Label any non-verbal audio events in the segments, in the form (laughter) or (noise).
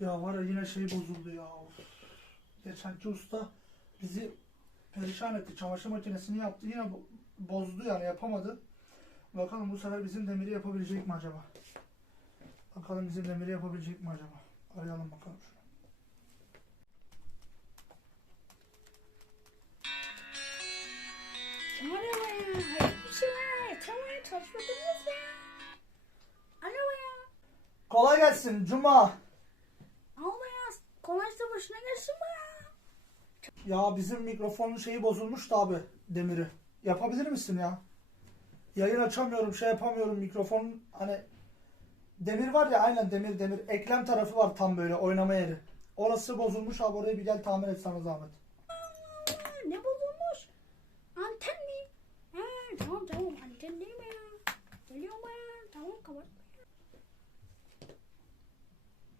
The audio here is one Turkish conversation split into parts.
Ya var ya yine şey bozuldu ya. Geçenki usta bizi perişan etti. Çamaşır makinesini yaptı. Yine bo- bozdu yani yapamadı. Bakalım bu sefer bizim demiri yapabilecek mi acaba? Bakalım bizim demiri yapabilecek mi acaba? Arayalım bakalım şunu. Kim arıyor ya? Hayır bir var. Tamam çalışmadınız ya. Alo ya. Kolay gelsin Cuma. Kolaysa başına gelsin bu ya. Bizim mikrofonun şeyi bozulmuş da abi demiri. Yapabilir misin ya? Yayın açamıyorum, şey yapamıyorum mikrofon hani demir var ya aynen demir demir eklem tarafı var tam böyle oynama yeri. Orası bozulmuş abi orayı bir gel tamir et sana zahmet. Aa, Ne bozulmuş? Anten mi? Ha, tamam tamam anten değil mi ya? Geliyorum ya. Tamam kapat.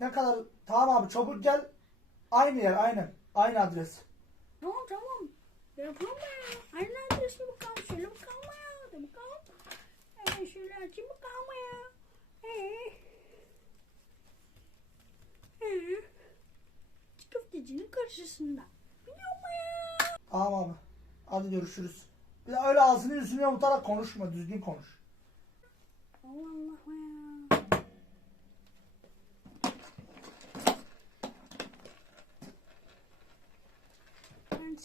Ne kadar tamam abi çabuk gel. Aynı yer aynen. Aynı adres. Tamam tamam. Yapalım ya. Aynı adresine bakalım. Şöyle bakalım ya. Hadi bakalım. Ee, şöyle açayım bakalım ya. Ee. Ee. Köftecinin karşısında. Biliyor musun ya? Tamam abi. Hadi görüşürüz. Bir de öyle ağzını yüzünü yamutarak konuşma. Düzgün konuş. Allah Allah ya. Bensin ya. Çek çek. Allah ya.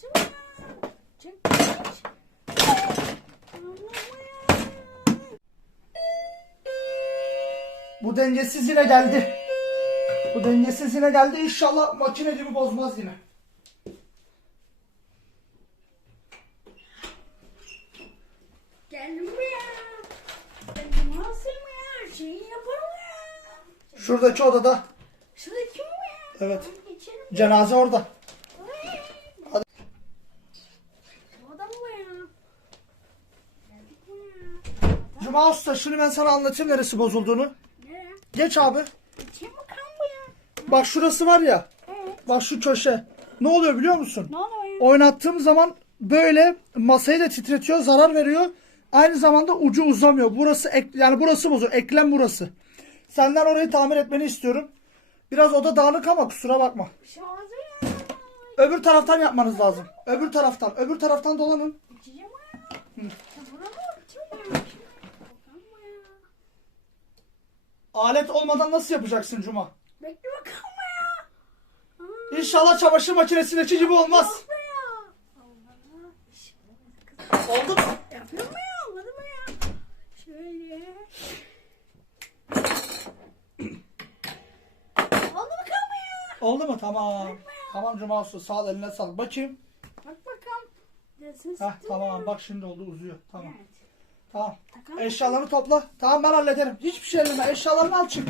Bu dengesiz yine geldi. Bu dengesiz yine geldi. İnşallah makine gibi bozmaz yine. Şuradaki odada. Şurada kim ya? Evet. Cenaze orada. Hadi. Bu adam mı ya? Geldik buraya. Cuma Usta şunu ben sana anlatayım neresi bozulduğunu. Nereye? Geç abi. Kim bakalım bu ya? Bak şurası var ya. Evet. Bak şu köşe. Ne oluyor biliyor musun? Ne oluyor? Oynattığım zaman böyle masayı da titretiyor, zarar veriyor. Aynı zamanda ucu uzamıyor. Burası ek, yani burası bozuk. Eklem burası. Senden orayı tamir etmeni istiyorum. Biraz oda dağınık ama kusura bakma. Bir şey olmaz ya. Öbür taraftan yapmanız lazım. Öbür taraftan. Öbür taraftan dolanın. Geçeceğim ya. Ya buna mı bakacağım ya? Bakalım bu ya. Alet olmadan nasıl yapacaksın Cuma? Bekle bakalım ya. Aa, İnşallah çamaşır makinesindeki gibi olmaz. oldu ya. Allah. İş olmadı kız. Oldu mu? Yapıyor mu ya? Olmadı mı ya? Şöyle. Oldu bakalım ya. Oldu mu? Tamam. Tamam Cuma Usta. Sağ ol eline sağlık. Bakayım. Bak bakalım. Heh, tamam bak şimdi oldu uzuyor. Tamam. Evet. Tamam. Eşyalarını topla. Tamam ben hallederim. Hiçbir şey elime. Eşyalarını al çık.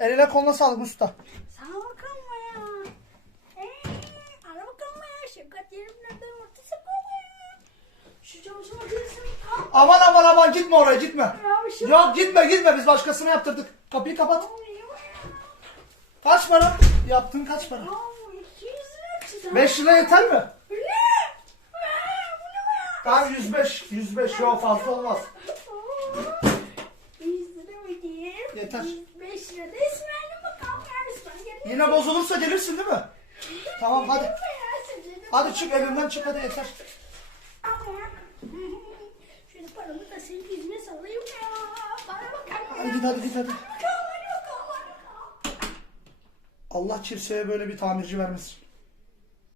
Eline koluna sağlık usta. Sağ bakalım ya. Eee, ara bakalım ya. Şefkat yerim nereden ortası koyma ya. Şu çamaşır makinesini al. Aman aman aman gitme oraya gitme. Ya şey Yok gitme gitme biz başkasına yaptırdık. Kapıyı kapat. Kaç para? Yaptın kaç para? Ya 200 lira çizer. 5 lira yeter mi? Tamam 105. 105 yok fazla olmaz. Aa, 100 lira ödeyeyim. Yeter. 5 lira da İsmail'e bakalım gelin. Yine bozulursa gelirsin değil mi? Tamam hadi. Hadi çık evimden çık hadi yeter. Ama (laughs) şöyle paramı da senin yüzüne salayım ya. Bana bakalım ya. Hadi git hadi git hadi. Bakalım hadi bakalım hadi bakalım. Allah kimseye böyle bir tamirci vermesin.